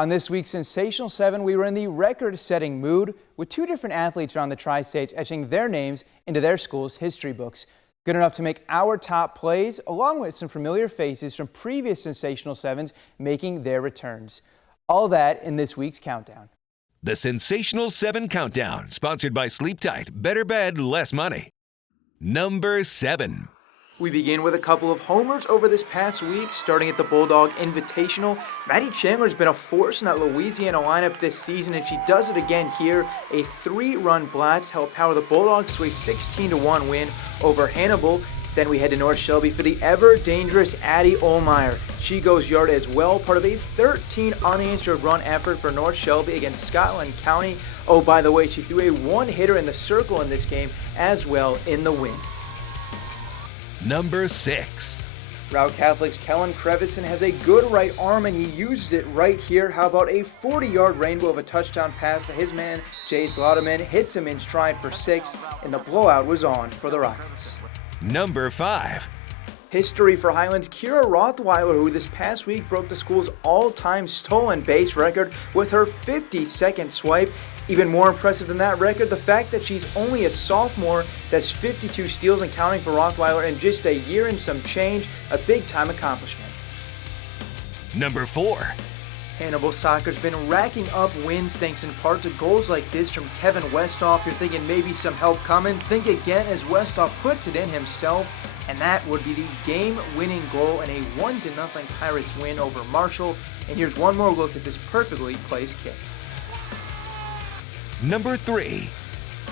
On this week's Sensational 7, we were in the record-setting mood with two different athletes around the Tri-States etching their names into their school's history books. Good enough to make our top plays, along with some familiar faces from previous Sensational 7s making their returns. All that in this week's countdown. The Sensational 7 Countdown, sponsored by Sleep Tight, Better Bed, Less Money. Number 7. We begin with a couple of homers over this past week, starting at the Bulldog Invitational. Maddie Chandler's been a force in that Louisiana lineup this season, and she does it again here. A 3-run blast helped power the Bulldogs to a 16-1 win over Hannibal. Then we head to North Shelby for the ever-dangerous Addie Olmeyer. She goes yard as well, part of a 13 unanswered run effort for North Shelby against Scotland County. Oh, by the way, she threw a one-hitter in the circle in this game as well in the win. Number 6. Route Catholic's Kellen Krevitson has a good right arm, and he uses it right here. How about a 40-yard rainbow of a touchdown pass to his man, Jace Lauderman, hits him in stride for 6, and the blowout was on for the Rockets. Number 5. History for Highlands' Kira Rothweiler, who this past week broke the school's all-time stolen base record with her 52nd swipe. Even more impressive than that record, the fact that she's only a sophomore. That's 52 steals and counting for Rothweiler in just a year and some change, a big-time accomplishment. Number 4. Hannibal Soccer's been racking up wins thanks in part to goals like this from Kevin Westhoff. You're thinking maybe some help coming. Think again as Westhoff puts it in himself, and that would be the game-winning goal in a 1-0 Pirates win over Marshall. And here's one more look at this perfectly placed kick. Number 3.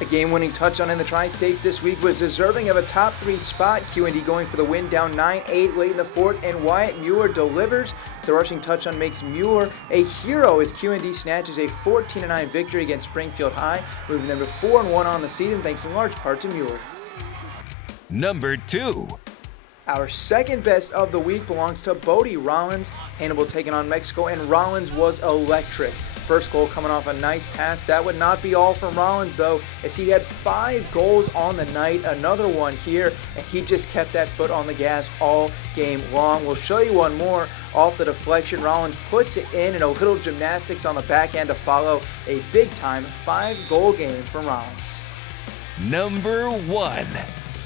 A game-winning touchdown in the Tri-States this week was deserving of a top 3 spot. QND going for the win down 9-8 late in the fourth, and Wyatt Mueller delivers. The rushing touchdown makes Mueller a hero as QND snatches a 14-9 victory against Springfield High, moving them to 4-1 on the season thanks in large part to Mueller. Number 2. Our second best of the week belongs to Bodie Rollins. Hannibal taking on Mexico, and Rollins was electric. First goal coming off a nice pass. That would not be all from Rollins, though, as he had 5 goals on the night. Another one here, and he just kept that foot on the gas all game long. We'll show you one more off the deflection. Rollins puts it in, and a little gymnastics on the back end to follow. A big-time 5-goal game from Rollins. Number 1.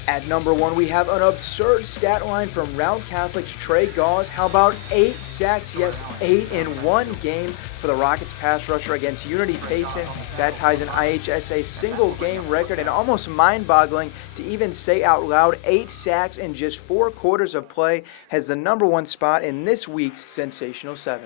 At number 1, we have an absurd stat line from Route Catholic's Trey Gauze. How about 8 sacks? Yes, 8 in one game for the Rockets pass rusher against Unity Payson. That ties an IHSA single game record, and almost mind-boggling to even say out loud. 8 sacks in just 4 quarters of play has the number 1 spot in this week's Sensational 7.